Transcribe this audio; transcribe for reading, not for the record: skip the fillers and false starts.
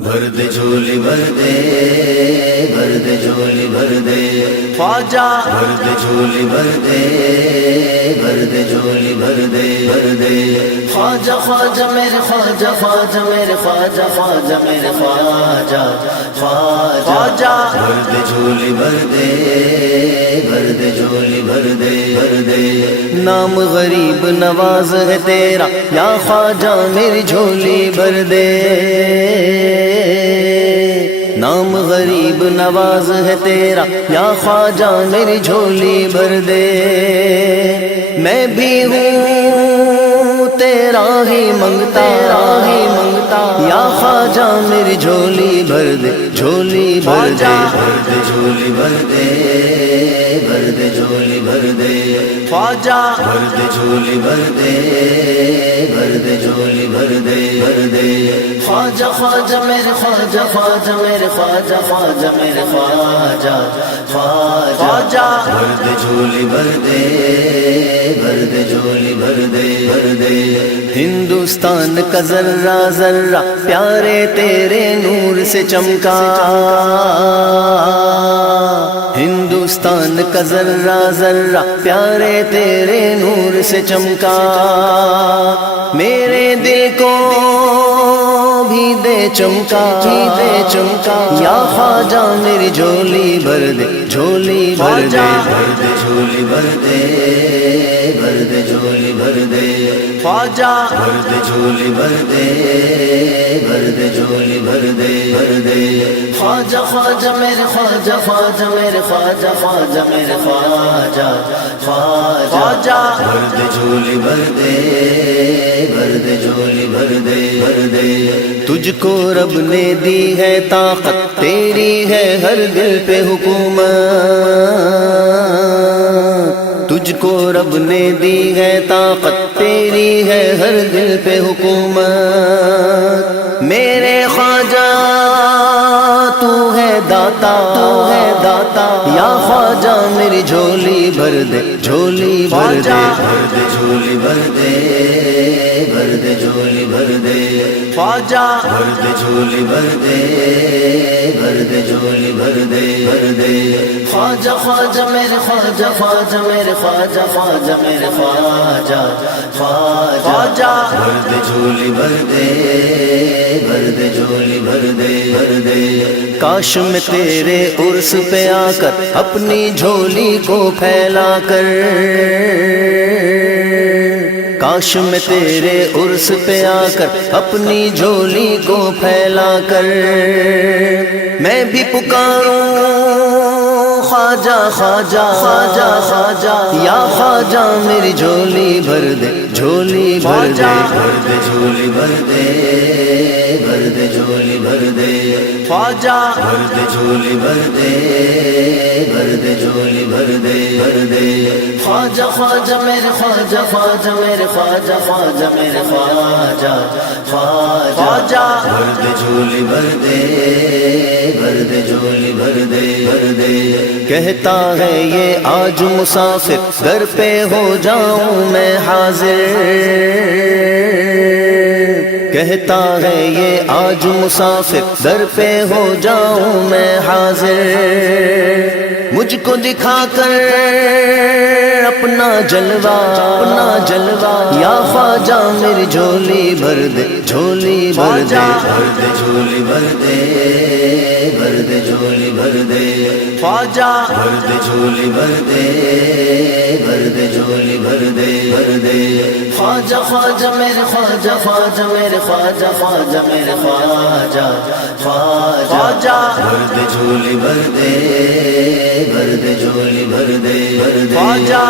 بھر دے جھولی بھر دے، بھر دے جھولی بھر دے خواجہ، بھر دے جھولی بھر دے، بھر دے جھولی بھر دے، بھر دے خواجہ، خواجہ میرے خواجہ، خواجہ میرے خواجہ، خواجہ میرے خواجہ، خواجہ بھر دے جھولی بھر دے، بھر دے جھولی بھر دے، بھر دے نام غریب نواز ہے تیرا یا خواجہ میری جھولی بھر دے، نام غریب نواز ہے تیرا یا خواجہ میری جھولی بھر دے، میں بھی ہوں تیرا ہی منگتا، یا خواجہ میری جھولی بھر دے، جھولی بھر دے، بھر دے جھولی بھر دے، بھر دے جھولی بھر دے خواجہ، بھر دے جھولی بھر دے، بھر دے جھولی بھر دے، بھر دے خواجہ، خواجہ میرے خواجہ، خواجہ میرے خواجہ، خواجہ میرے خواجہ، خواجہ بھر دے جھولی بھر دے، بھر دے جھولی بھر دے، بھر دے ہندوستان کا ذرہ ذرہ پیارے تیرے نور سے چمکا، ہندوستان کا ذرہ ذرہ پیارے تیرے نور سے چمکا، میرے دل کو بھی دے چمکا، دے چمکا یا خواجہ میری جھولی بھر دے، جھولی بھر دے، بھر دے جھولی بھر دے، بھر دے جھولی بھر دے خواجہ، بھر دے جھولی بھر دے، بھر دے جھولی بھر دے، بھر دے خواجہ، خواجہ میرے خواجہ، خواجہ میرے خواجہ، خواجہ میرے خواجہ، خواجہ بھر دے جھولی بھر دے، بھر دے جھولی بھر دے، بھر دے تجھ کو رب نے دی ہے طاقت، تیری ہے ہر دل پہ حکومت، تجھ کو رب نے دی ہے طاقت، تیری ہے ہر دل پہ حکومت، میرے خواجہ تو ہے داتا، تو ہے داتا یا خواجہ میری جھولی بھر دے، جھولی بھر دے، بھر دے جھولی بھر دے، بھر دے جھولی بھر دے خواجہ، بھر دے جھولی بھر دے، بھر دے جھولی بھر دے، بھر دے خواجہ، خواجہ میرے خواجہ، خواجہ میرے خواجہ، خواجہ میرے خواجہ، خواجہ بھر دے جھولی بھر دے، بھر دے جھولی بھر دے، بھر دے کاش میں تیرے عرس پہ آ کر اپنی جھولی کو پھیلا کر، کاش میں تیرے عرس پہ آ کر اپنی جھولی کو پھیلا کر، میں بھی پکاروں خواجہ، خواجہ، خواجہ، خواجہ یا خواجہ میری جھولی بھر دے، جھولی بھر دے، بھر دے جھولی بھر دے، بھر دے جھولی بھر دے خواجہ، بھر دے جھولی بھر دے، بھر دے جھولی بھر دے، بھر دے خواجہ، خواجہ میرے خواجہ، خواجہ میرے خواجہ، خواجہ میرے خواجہ، خواجہ بھر دے جھولی بھر دے، بھر دے جھولی بھر دے، بھر دے کہتا ہے یہ آج مسافر گھر پہ ہو جاؤں میں حاضر، کہتا ہے یہ آج مسافر گھر پہ ہو جاؤں میں حاضر، مجھ کو دکھا کر اپنا جلوہ، اپنا جلوہ یا خواجہ میری جھولی بھر دے، جھولی بھر دے، بھر دے جھولی بھر دے، بھر دے جھولی بھر دے خواجہ، بھر دے جھولی بھر دے، بھر دے جھولی بھر دے، بھر دے خواجہ، خواجہ میرے خواجہ، خواجہ میرے خواجہ، خواجہ میرے خواجہ، خواجہ بھر دے جھولی بھر دے، بھر دے جھولی بھر دے، بھر دے خواجہ